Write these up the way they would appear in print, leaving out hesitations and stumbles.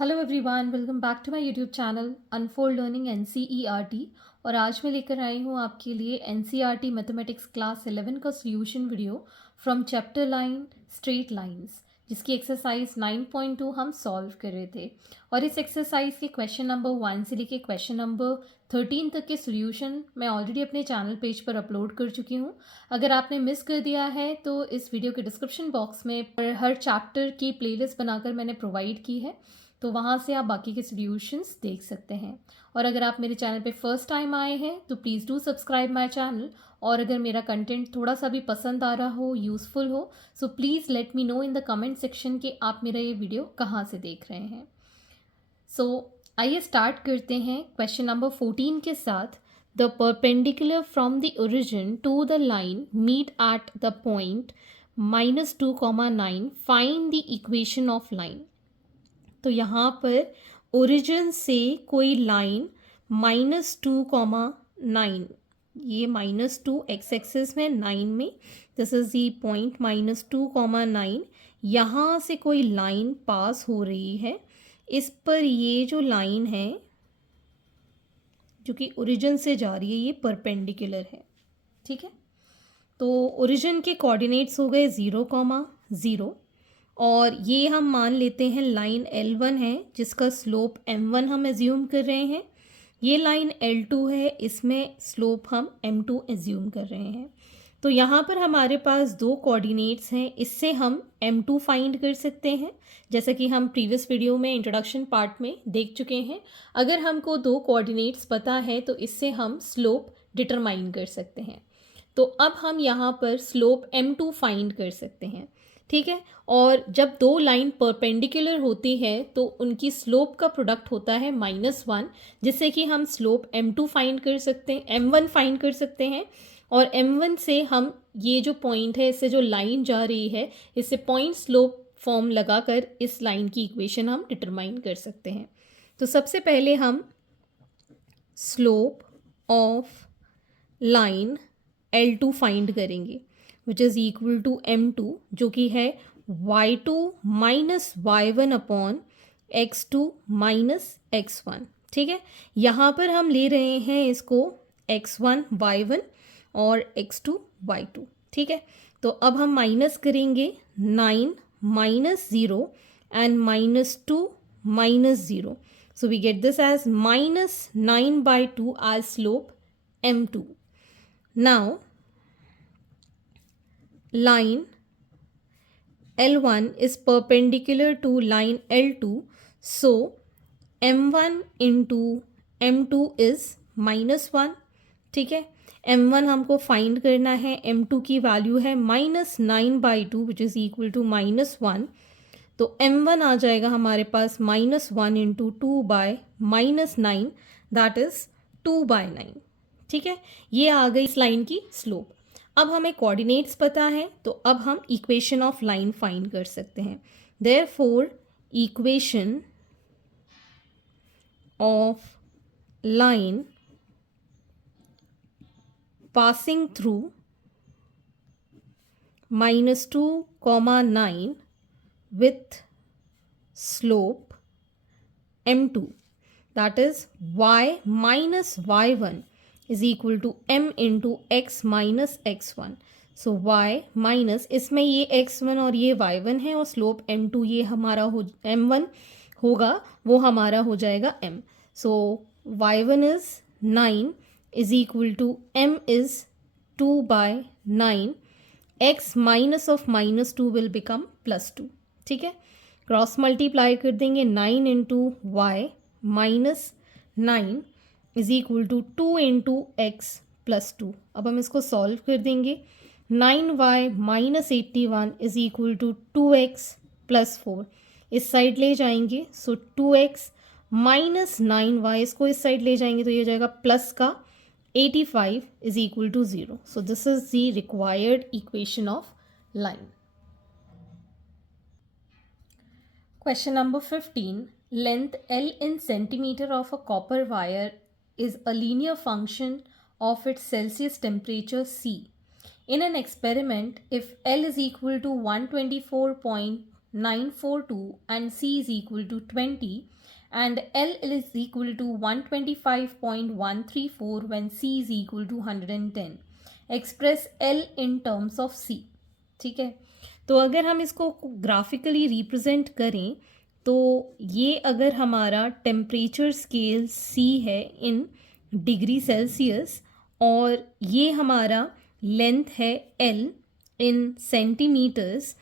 Hello everyone, welcome back to my YouTube channel unfold learning NCERT. और आज मैं लेकर आई हूँ आपके लिए एनसीईआरटी मैथमेटिक्स क्लास 11 का solution video from chapter line straight lines, जिसकी एक्सरसाइज 9.2 हम सॉल्व कर रहे थे। और इस एक्सरसाइज के क्वेश्चन नंबर 1 से लेके क्वेश्चन नंबर 13 तक के सॉल्यूशन मैं ऑलरेडी अपने चैनल पेज पर अपलोड कर चुकी हूँ। अगर आपने मिस कर दिया है तो इस वीडियो के डिस्क्रिप्शन बॉक्स में हर चैप्टर की प्लेलिस्ट बनाकर मैंने प्रोवाइड की है, तो वहाँ से आप बाकी के सॉल्यूशंस देख सकते हैं। और अगर आप मेरे चैनल पे फर्स्ट टाइम आए हैं तो please do subscribe my channel. और अगर मेरा कंटेंट थोड़ा सा भी पसंद आ रहा हो, यूज़फुल हो, so please let me know in the comment section कि आप मेरा ये वीडियो कहाँ से देख रहे हैं। सो आइए स्टार्ट करते हैं क्वेश्चन नंबर 14 के साथ। The perpendicular from the origin to the line meet at the point -2,9, find the equation of line. तो यहाँ पर ओरिजिन से कोई लाइन -2,9, ये -2 एक्स एक्सिस में 9 में, दिस इज दी पॉइंट -2,9, यहाँ से कोई लाइन पास हो रही है। इस पर ये जो लाइन है जो कि ओरिजिन से जा रही है ये परपेंडिकुलर है, ठीक है। तो ओरिजिन के कोऑर्डिनेट्स हो गए 0,0 और ये हम मान लेते हैं लाइन L1 है जिसका स्लोप M1 हम एज्यूम कर रहे हैं। ये लाइन L2 है, इसमें स्लोप हम M2 एज्यूम कर रहे हैं। तो यहाँ पर हमारे पास दो कोऑर्डिनेट्स हैं, इससे हम M2 फाइंड कर सकते हैं, जैसा कि हम प्रीवियस वीडियो में इंट्रोडक्शन पार्ट में देख चुके हैं। अगर हमको दो कोऑर्डिनेट्स पता है तो इससे हम स्लोप डिटरमाइन कर सकते हैं। तो अब हम यहाँ पर स्लोप M2 फाइंड कर सकते हैं, ठीक है। और जब दो लाइन परपेंडिकुलर होती है तो उनकी स्लोप का प्रोडक्ट होता है -1, जिससे कि हम स्लोप M2 फाइंड कर सकते हैं, M1 फाइंड कर सकते हैं। और M1 से हम ये जो पॉइंट है, इससे जो लाइन जा रही है, इससे पॉइंट स्लोप फॉर्म लगाकर इस लाइन की इक्वेशन हम डिटरमाइन कर सकते हैं। तो सबसे पहले हम slope of line L2 find करेंगे, विच इज़ इक्वल टू M2, जो कि है y2 minus y1 upon x2 minus x1, ठीक है। यहाँ पर हम ले रहे हैं इसको x1 y1 और x2 y2, ठीक है। तो अब हम माइनस करेंगे 9 minus 0 and -2 -0, so we get this as -9/2 as slope M2. Now line L1 is perpendicular to line L2, so M1 into M2 is -1, ठीक है। M1 हमको फाइंड करना है, M2 की वैल्यू है -9/2 विच इज़ इक्वल टू -1। तो M1 आ जाएगा हमारे पास -1 इंटू 2/-9, दैट इज़ 2/9, ठीक है। ये आ गई इस लाइन की स्लोप। अब हमें कोऑर्डिनेट्स पता है तो अब हम इक्वेशन ऑफ लाइन फाइंड कर सकते हैं। Therefore equation of line passing through -2,9 with slope M2, that is y minus y1 is equal to m into x minus x1. So y minus, इसमें ये x1 और ये y1 है और slope M2 ये हमारा हो M1 होगा, वो हमारा हो जाएगा m. So y1 is 9 is equal to m is 2/9, x minus of -2 will become +2, ठीक है। क्रॉस मल्टीप्लाई कर देंगे, 9 into y minus 9 is equal to 2 into x plus 2। अब हम इसको सॉल्व कर देंगे, 9y minus 81 is equal to 2x plus 4, इस साइड ले जाएंगे, सो 2x माइनस 9y, इसको इस साइड ले जाएंगे तो ये जाएगा प्लस का 85 is equal to 0. So this is the required equation of line. Question number 15. Length L in centimeter of a copper wire is a linear function of its Celsius temperature C. In an experiment, if L is equal to 124.0 942 and C is equal to 20 and L is equal to 125.134 when C is equal to 110. Express L in terms of C. ठीक है, तो अगर हम इसको graphically represent करें तो ये अगर हमारा टेम्परेचर स्केल C है इन डिग्री सेल्सियस और ये हमारा लेंथ है L इन सेंटीमीटर्स,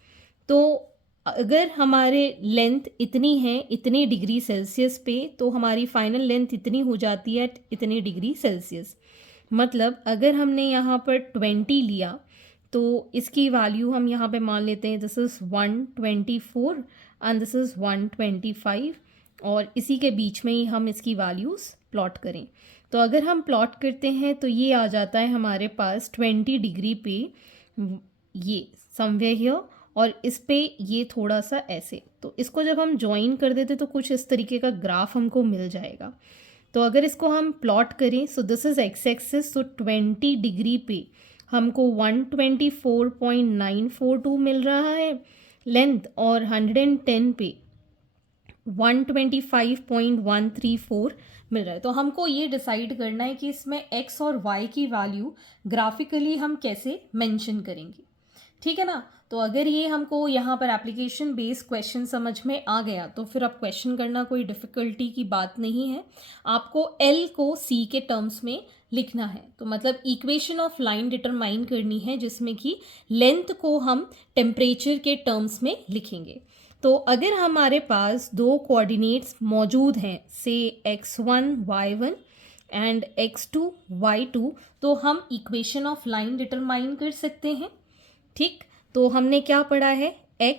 तो अगर हमारे लेंथ इतनी है इतने डिग्री सेल्सियस पे तो हमारी फाइनल लेंथ इतनी हो जाती है इतने डिग्री सेल्सियस। मतलब अगर हमने यहाँ पर 20 लिया तो इसकी वैल्यू हम यहाँ पे मान लेते हैं this is 124 and this is 125 और इसी के बीच में ही हम इसकी वैल्यूज़ प्लॉट करें। तो अगर हम प्लॉट करते हैं तो ये आ जाता है हमारे पास 20 डिग्री पे ये समवेयर हियर और इस पे ये थोड़ा सा ऐसे, तो इसको जब हम ज्वाइन कर देते तो कुछ इस तरीके का ग्राफ हमको मिल जाएगा। तो अगर इसको हम प्लॉट करें so this is x axis, so 20 degree पे हमको 124.942 मिल रहा है लेंथ और 110 पे 125.134 मिल रहा है। तो हमको ये डिसाइड करना है कि इसमें x और y की वैल्यू ग्राफिकली हम कैसे मेंशन करेंगे, ठीक है ना। तो अगर ये हमको यहाँ पर एप्लीकेशन बेस्ड क्वेश्चन समझ में आ गया तो फिर अब क्वेश्चन करना कोई डिफ़िकल्टी की बात नहीं है। आपको L को C के टर्म्स में लिखना है, तो मतलब इक्वेशन ऑफ लाइन डिटरमाइन करनी है जिसमें कि लेंथ को हम टेम्परेचर के टर्म्स में लिखेंगे। तो अगर हमारे पास दो कोऑर्डिनेट्स मौजूद हैं से x1 y1 and x2 y2, तो हम इक्वेशन ऑफ लाइन डिटरमाइन कर सकते हैं, ठीक। तो हमने क्या पढ़ा है y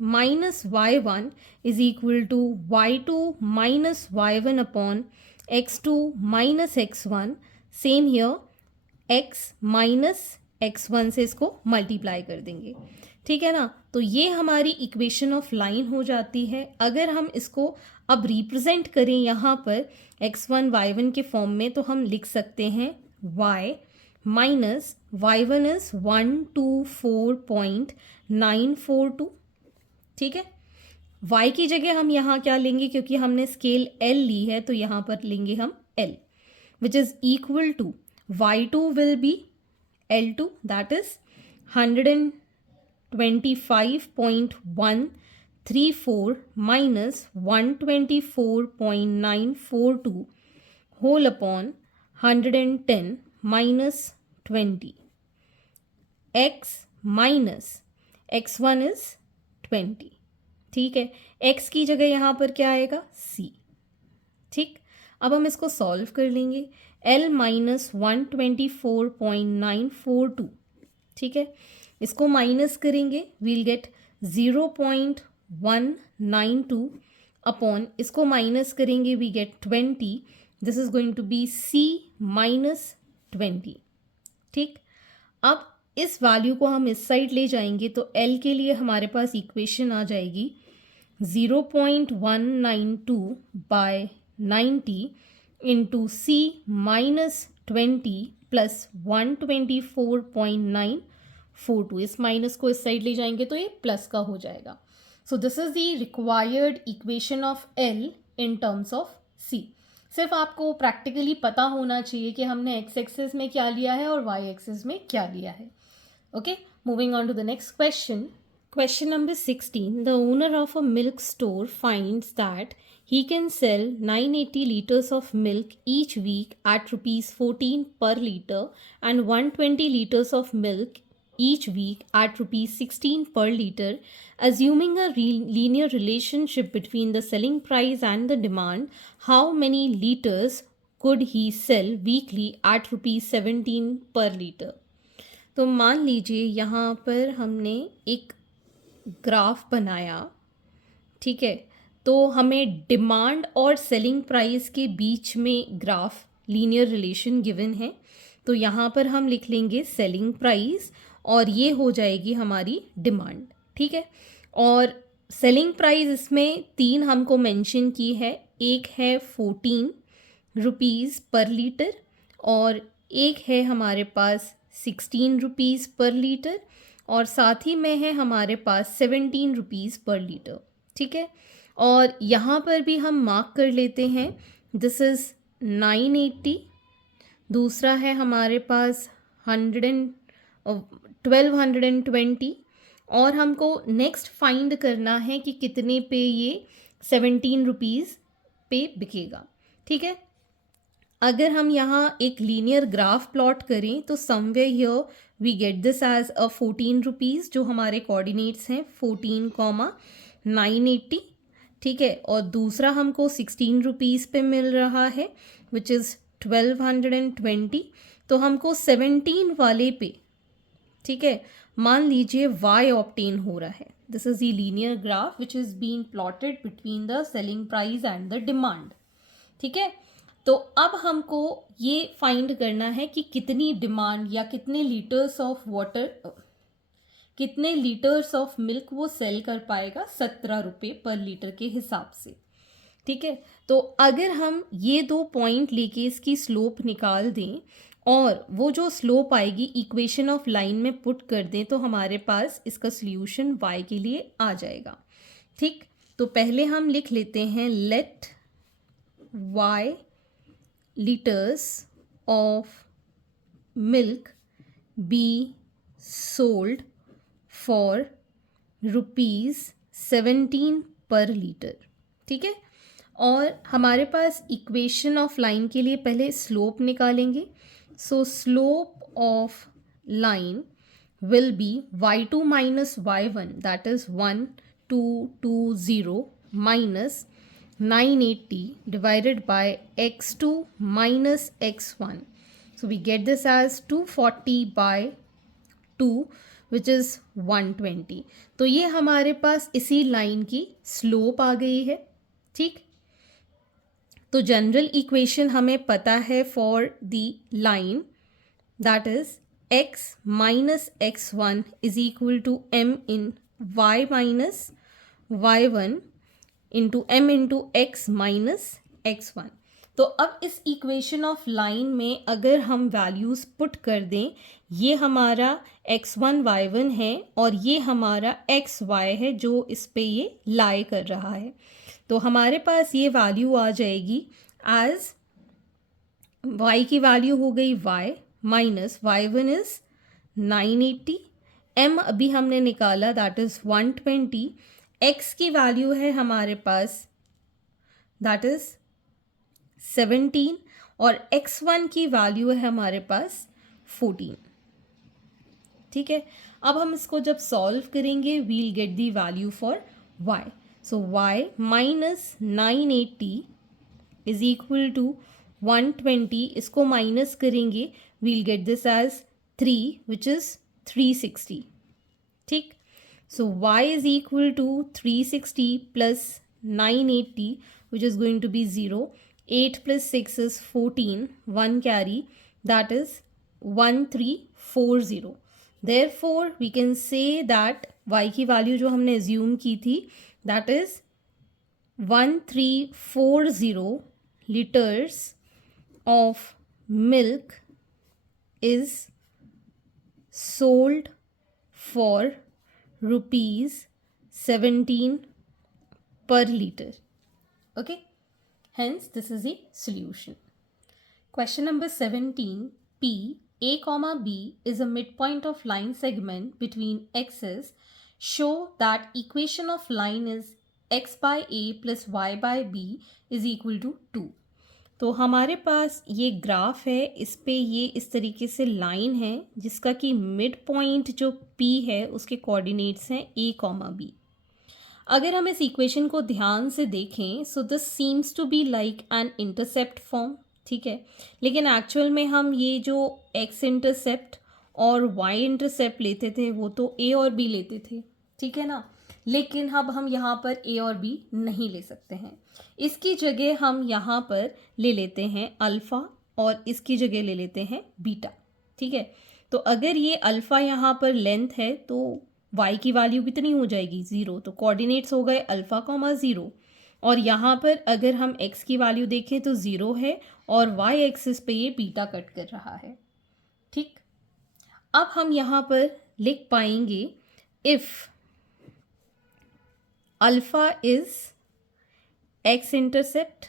minus y1 is equal to y2 minus y1 upon x2 minus x1। Same here x minus x1 से इसको मल्टीप्लाई कर देंगे, ठीक है ना। तो ये हमारी इक्वेशन ऑफ लाइन हो जाती है। अगर हम इसको अब रिप्रेजेंट करें यहाँ पर x1 y1 के फॉर्म में तो हम लिख सकते हैं y माइनस y1 इज 124.942, ठीक है। y की जगह हम यहाँ क्या लेंगे, क्योंकि हमने स्केल L ली है तो यहाँ पर लेंगे हम L which is equal to y2 will be L2 that is 125.134 minus 124.942 whole upon 110 minus 20। x minus x1 is 20, ठीक है। x की जगह यहाँ पर क्या आएगा c, ठीक। अब हम इसको सॉल्व कर लेंगे। l माइनस 124.942, ठीक है। इसको माइनस करेंगे वील गेट 0.192 अपॉन इसको माइनस करेंगे we get 20। This is going to be c minus 20, ठीक। अब इस वैल्यू को हम इस साइड ले जाएंगे तो L के लिए हमारे पास इक्वेशन आ जाएगी 0.192 by 90 into c minus 20 plus 124.942। इस माइनस को इस साइड ले जाएंगे तो ये प्लस का हो जाएगा। So this is the required equation of L in terms of c। सिर्फ आपको प्रैक्टिकली पता होना चाहिए कि हमने x एक्सिस में क्या लिया है और y एक्सिस में क्या लिया है। Okay, moving on to the next question. Question number 16. The owner of a milk store finds that he can sell 980 liters of milk each week at rupees 14 per liter and 120 liters of milk each week at rupees 16 per liter. Assuming a linear relationship between the selling price and the demand, how many liters could he sell weekly at rupees 17 per liter? तो मान लीजिए यहाँ पर हमने एक graph बनाया, ठीक है। तो हमें डिमांड और सेलिंग प्राइस के बीच में ग्राफ लीनियर रिलेशन गिवन है, तो यहाँ पर हम लिख लेंगे सेलिंग प्राइस और ये हो जाएगी हमारी डिमांड, ठीक है। और सेलिंग प्राइस इसमें 3 हमको मेंशन की है, एक है 14 रुपीज़ पर लीटर और एक है हमारे पास 16 रुपीज़ पर लीटर और साथ ही में है हमारे पास 17 रुपीज़ पर लीटर, ठीक है। और यहाँ पर भी हम मार्क कर लेते हैं, दिस इज़ 980, दूसरा है हमारे पास 1220 और हमको नेक्स्ट फाइंड करना है कि कितने पे ये 17 रुपीज़ पे बिकेगा, ठीक है। अगर हम यहाँ एक लीनियर ग्राफ प्लॉट करें तो somewhere here we get this as a 14 rupees, जो हमारे कोऑर्डिनेट्स हैं 14,980, ठीक है। और दूसरा हमको 16 रुपीज़ पे मिल रहा है विच इज़ 1220, तो हमको 17 वाले पे, ठीक है, मान लीजिए y ऑब्टेन हो रहा है। This is the linear graph which is being plotted between the selling price and the demand, ठीक है। तो अब हमको ये फाइंड करना है कि कितनी डिमांड या कितने लीटर्स ऑफ वाटर, कितने लीटर्स ऑफ मिल्क वो सेल कर पाएगा 17 रुपये पर लीटर के हिसाब से, ठीक है। तो अगर हम ये दो पॉइंट लेके इसकी स्लोप निकाल दें और वो जो स्लोप आएगी इक्वेशन ऑफ लाइन में पुट कर दें तो हमारे पास इसका सॉल्यूशन y के लिए आ जाएगा, ठीक। तो पहले हम लिख लेते हैं late y liters of milk be sold for ₹17 पर लीटर, ठीक है। और हमारे पास इक्वेशन ऑफ लाइन के लिए पहले स्लोप निकालेंगे। सो slope of line will be y2 minus y1, that is 1220 minus 980 divided by x2 minus x1. So we get this as 240 by 2 which is 120. तो ये हमारे पास इसी लाइन की स्लोप आ गई है, ठीक। तो जनरल इक्वेशन हमें पता है for the line, that is x minus x1 is equal to m in y minus y1 into m into x minus x1. तो अब इस इक्वेशन ऑफ लाइन में अगर हम वैल्यूज़ पुट कर दें, ये हमारा x1 y1 है और ये हमारा xy है जो इस पे ये लाई कर रहा है। तो हमारे पास ये वैल्यू आ जाएगी एज y की वैल्यू हो गई y minus y1 is 980, m अभी हमने निकाला दैट इज 120, x की वैल्यू है हमारे पास दैट इज 17 और x1 की वैल्यू है हमारे पास 14, ठीक है। अब हम इसको जब सॉल्व करेंगे we'll get the value for y. So y minus 980 is equal to 120, इसको माइनस करेंगे we'll get this as 3 which is 360, ठीक। So y is equal to 360 plus 980 which is going to be 0, 8 plus 6 is 14, 1 carry, that is 1340. Therefore we can say that y की value जो हमने assume की थी that is 1340 liters of milk is sold for ₹17 per liter, okay. Hence, this is the solution. Question number 17. P, A comma B is a midpoint of line segment between x's. Show that equation of line is x by A plus y by B is equal to 2. तो हमारे पास ये graph है, इस पे ये इस तरीके से लाइन है जिसका कि मिड पॉइंट जो P है उसके कोऑर्डिनेट्स हैं A कॉमा B. अगर हम इस इक्वेशन को ध्यान से देखें so this seems to be like an intercept form, ठीक है। लेकिन एक्चुअल में हम ये जो x इंटरसेप्ट और y इंटरसेप्ट लेते थे वो तो a और b लेते थे, ठीक है ना। लेकिन अब हम यहाँ पर a और b नहीं ले सकते हैं, इसकी जगह हम यहाँ पर ले लेते हैं अल्फ़ा और इसकी जगह ले लेते हैं बीटा, ठीक है। तो अगर ये अल्फ़ा यहाँ पर लेंथ है तो y की वैल्यू कितनी हो जाएगी 0, तो कोऑर्डिनेट्स हो गए अल्फ़ा कॉमा 0 और यहाँ पर अगर हम x की वैल्यू देखें तो 0 है और y एक्सिस पे ये बीटा कट कर रहा है, ठीक। अब हम यहाँ पर लिख पाएंगे if alpha is x intercept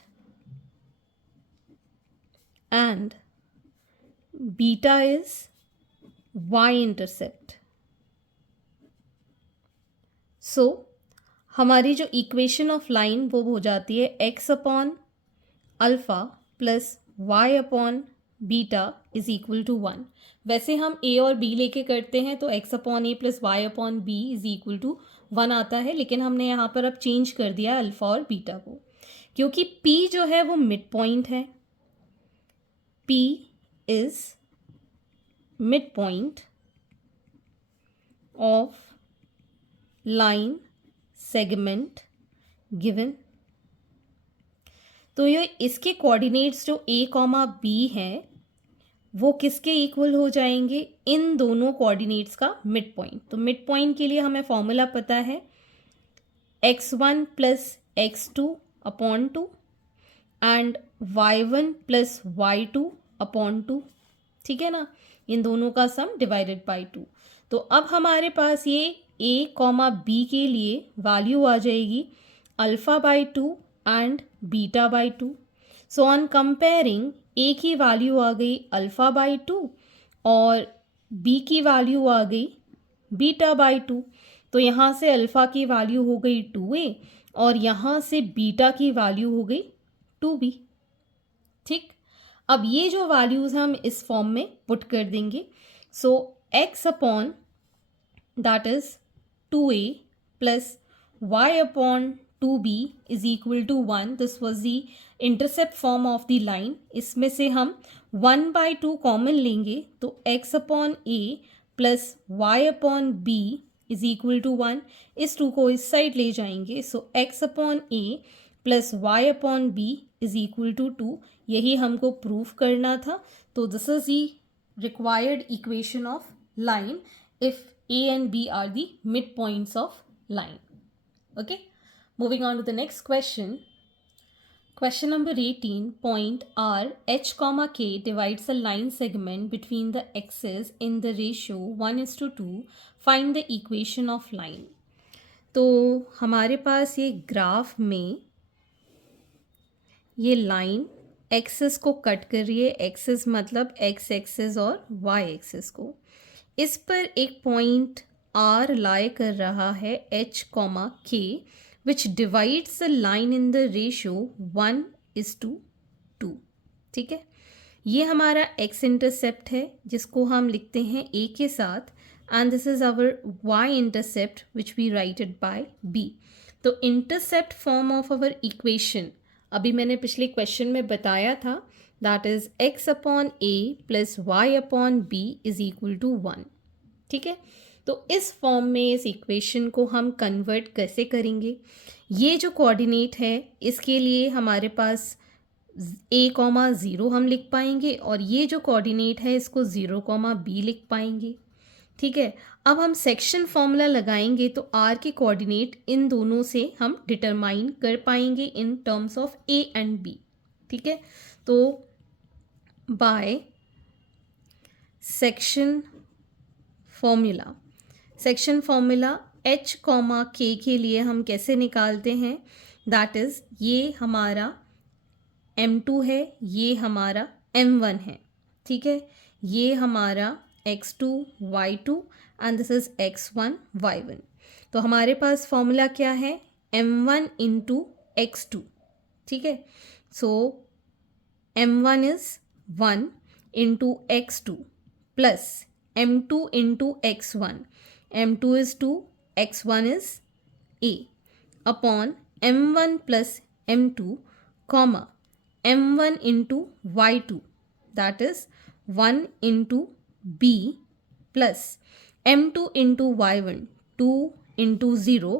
and beta is y intercept, so हमारी जो इक्वेशन ऑफ लाइन वो हो जाती है x upon alpha plus Y upon beta is equal to 1। वैसे हम ए और बी लेके करते हैं तो X upon A plus Y upon B is equal to 1 आता है, लेकिन हमने यहाँ पर अब चेंज कर दिया अल्फा और बीटा को, क्योंकि पी जो है वो मिड पॉइंट है। P is mid point of line segment given. तो ये इसके कोऑर्डिनेट्स जो a कॉमा बी हैं वो किसके इक्वल हो जाएंगे, इन दोनों कोऑर्डिनेट्स का मिड पॉइंट। तो मिड पॉइंट के लिए हमें फॉर्मूला पता है x1 plus x2 upon 2 and y1 plus y2 upon 2, ठीक है ना, इन दोनों का सम डिवाइडेड बाय 2। तो अब हमारे पास ये a कॉमा बी के लिए वैल्यू आ जाएगी alpha by 2 and beta by 2। So on comparing a की वैल्यू आ गई अल्फ़ा बाई 2 और बी की वैल्यू आ गई बीटा बाई 2। तो यहाँ से अल्फ़ा की वैल्यू हो गई 2a और यहाँ से बीटा की वैल्यू हो गई 2b। ठीक, अब ये जो वैल्यूज़ हम इस फॉर्म में पुट कर देंगे। सो x upon that is 2a plus y upon 2b is equal to 1. This was the intercept form of the line. इसमें से हम 1/2 कॉमन लेंगे तो x upon a plus y upon b is equal to 1। इस 2 को इस side ले जाएंगे, so x upon a plus y upon b is equal to 2। यही हमको प्रूफ करना था। तो this is the required equation of line if a and b are the midpoints of line. Okay. Moving on to the next question. Question number 18. Point R h comma k divides a line segment between the x's in the ratio 1:2. Find the equation of line. तो हमारे पास ये graph में ये line access को cut कर रही है। Access मतलब एक्स एक्सेस और वाई एक्सेस को। इस पर एक पॉइंट आर लाई कर रहा है एच कॉमा के which divides the line in the ratio 1:2। ठीक है, ये हमारा x इंटरसेप्ट है जिसको हम लिखते हैं a के साथ and this is our y intercept which we writed by b। तो intercept form of our equation अभी मैंने पिछले क्वेश्चन में बताया था, that is x upon a plus y upon b is equal to 1। ठीक है, तो इस फॉर्म में इस इक्वेशन को हम कन्वर्ट कैसे करेंगे। ये जो कोऑर्डिनेट है इसके लिए हमारे पास a कॉमा 0 हम लिख पाएंगे और ये जो कोऑर्डिनेट है इसको 0 कॉमा b लिख पाएंगे। ठीक है, अब हम सेक्शन फॉर्मूला लगाएंगे तो r के कोऑर्डिनेट इन दोनों से हम डिटरमाइन कर पाएंगे in terms of a and b। ठीक है, तो by section formula, section formula h comma k के लिए हम कैसे निकालते हैं, दैट इज़ ये हमारा m2 है, ये हमारा m1 है। ठीक है, ये हमारा x2 y2 and this is x1 y1। तो हमारे पास फॉर्मूला क्या है, m1 इंटू x2। ठीक है, सो m1 is 1 into x2 plus m2 into x1, m2 is 2, x1 is a upon m1 plus m2 comma m1 into y2 that is 1 into b plus m2 into y1 2 into 0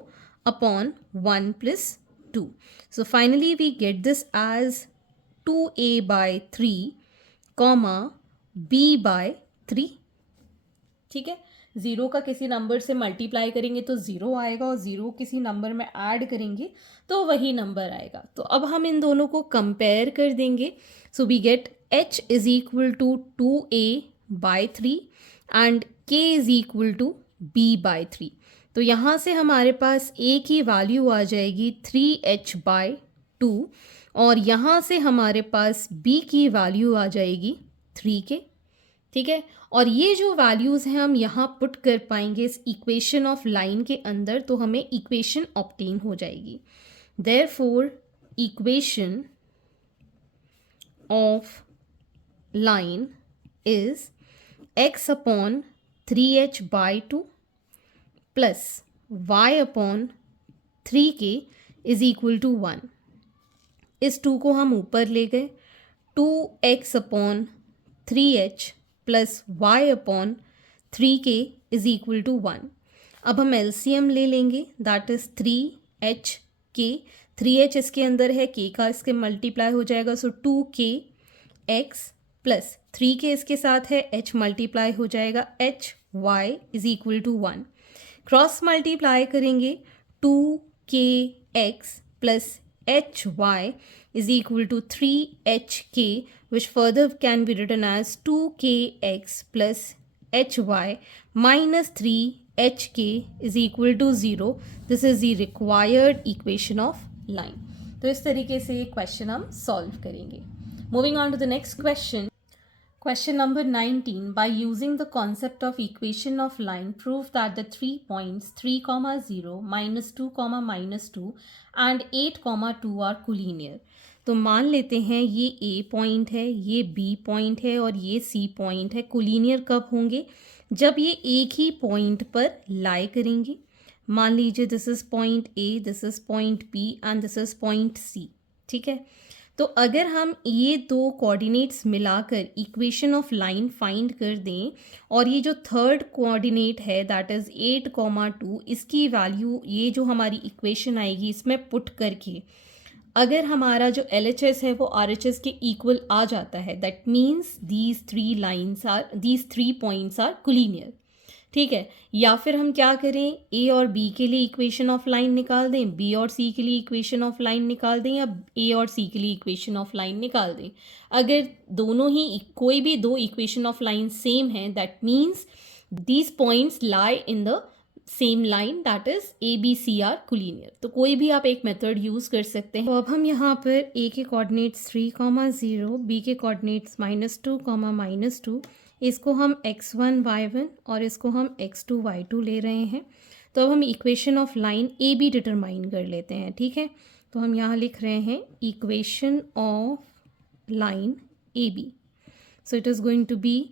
upon 1 plus 2. So finally we get this as 2a by 3 comma b by 3। ठीक है, 0 का किसी number से multiply करेंगे तो 0 आएगा और 0 किसी नंबर में ऐड करेंगे तो वही नंबर आएगा। तो अब हम इन दोनों को कंपेयर कर देंगे। So we get h is equal to 2a by 3 and k is equal to b/3। तो यहाँ से हमारे पास a की वैल्यू आ जाएगी 3h/2 और यहाँ से हमारे पास b की वैल्यू आ जाएगी 3k। ठीक है, और ये जो वैल्यूज़ हैं हम यहाँ पुट कर पाएंगे इस इक्वेशन ऑफ लाइन के अंदर, तो हमें इक्वेशन ऑब्टेन हो जाएगी। Therefore equation of line is x/3h/2 plus y/3k is equal to 1। इस 2 को हम ऊपर ले गए, 2x/3h plus y/3k is equal to 1। अब हम एलसीएम ले लेंगे, that is 3h k, 3h इसके अंदर है, k का इसके मल्टीप्लाई हो जाएगा, सो 2kx प्लस 3k इसके साथ है, h मल्टीप्लाई हो जाएगा, hy is equal to 1। Cross multiply करेंगे, 2kx plus hy is equal to 3hk, which further can be written as 2kx plus hy minus 3hk is equal to 0. This is the required equation of line. तो इस तरीके से ये question हम solve करेंगे। Moving on to the next question. Question number 19. By using the concept of equation of line, prove that the 3 points 3, 0, -2, -2 and 8, 2 are collinear. तो मान लेते हैं ये A पॉइंट है, ये B पॉइंट है और ये C पॉइंट है। कोलिनियर कब होंगे? जब ये एक ही पॉइंट पर लाई करेंगे। मान लीजिए this is point A, this is point B and this is point C। ठीक है, तो अगर हम ये दो कोऑर्डिनेट्स मिलाकर इक्वेशन ऑफ लाइन फाइंड कर दें और ये जो थर्ड कोऑर्डिनेट है दैट इज़ 8, 2, इसकी वैल्यू ये जो हमारी इक्वेशन आएगी इसमें पुट करके अगर हमारा जो LHS है वो RHS के इक्वल आ जाता है, that means these 3 points are collinear. ठीक है, या फिर हम क्या करें, A और B के लिए इक्वेशन ऑफ लाइन निकाल दें, B और C के लिए इक्वेशन ऑफ लाइन निकाल दें, या A और C के लिए इक्वेशन ऑफ लाइन निकाल दें। अगर दोनों ही कोई भी दो इक्वेशन ऑफ लाइन सेम हैं, that means these points lie in the same line, that is ABC are collinear. तो कोई भी आप एक मेथड यूज़ कर सकते हैं। तो अब हम यहाँ पर A के कोऑर्डिनेट्स 3, 0, B के कोऑर्डिनेट्स -2, -2, इसको हम x1, y1 और इसको हम x2, y2 ले रहे हैं। तो अब हम equation of line AB determine कर लेते हैं। ठीक है, तो हम यहाँ लिख रहे हैं equation of line AB। So it is going to be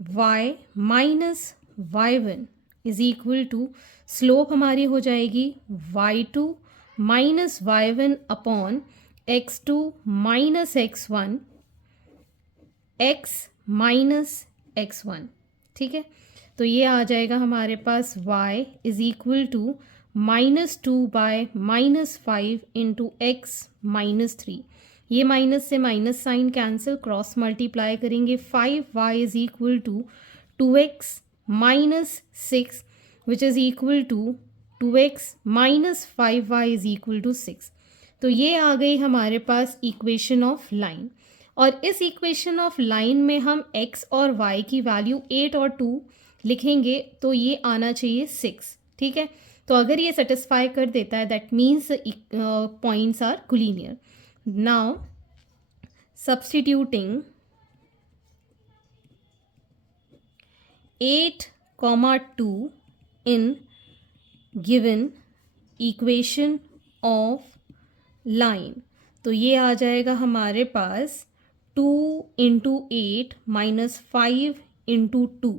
y minus y1 is equal to, slope हमारी हो जाएगी y2 minus y1 upon x2 minus x1 x minus x1। ठीक है, तो ये आ जाएगा हमारे पास y is equal to -2/-5 into x -3। ये माइनस से minus sign cancel, cross multiply करेंगे, 5y is equal to 2x minus 6 which is equal to 2x minus 5y is equal to 6। तो ये आ गई हमारे पास इक्वेशन ऑफ लाइन, और इस equation of line में हम x और y की वैल्यू 8 और 2 लिखेंगे, तो ये आना चाहिए 6। ठीक है, तो अगर ये सेटिस्फाई कर देता है that means points are collinear. Now substituting 8, 2 in given equation of line, तो ये आ जाएगा हमारे पास 2 इंटू 8 माइनस 5 इंटू 2।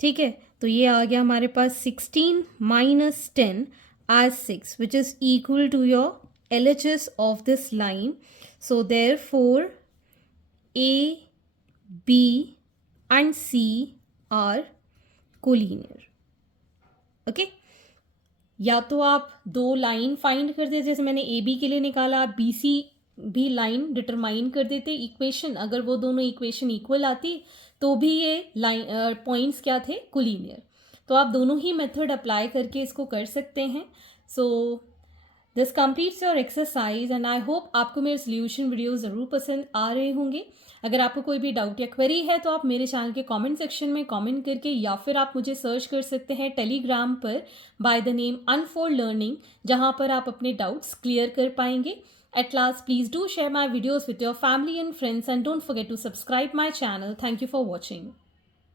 ठीक है, तो ये आ गया हमारे पास 16 minus 10 as 6 which is equal to your LHS of this line. So therefore A, B and C are collinear. Okay, या तो आप दो लाइन फाइंड कर देते, जैसे मैंने AB के लिए निकाला, आप BC भी लाइन डिटरमाइन कर देते इक्वेशन, अगर वो दोनों इक्वेशन इक्वल आती तो भी ये लाइन पॉइंट्स क्या थे, कोलिनियर। तो आप दोनों ही मेथड अप्लाई करके इसको कर सकते हैं। So this completes your exercise and I hope आपको मेरे सोल्यूशन वीडियो ज़रूर पसंद आ रहे होंगे। अगर आपको कोई भी डाउट या क्वेरी है तो आप मेरे चैनल के कमेंट सेक्शन में कमेंट करके या फिर आप मुझे सर्च कर सकते हैं टेलीग्राम पर by the name unfold learning, जहां पर आप अपने डाउट्स क्लियर कर पाएंगे। At last, please do share my videos with your family and friends and don't forget to subscribe my channel. Thank you for watching.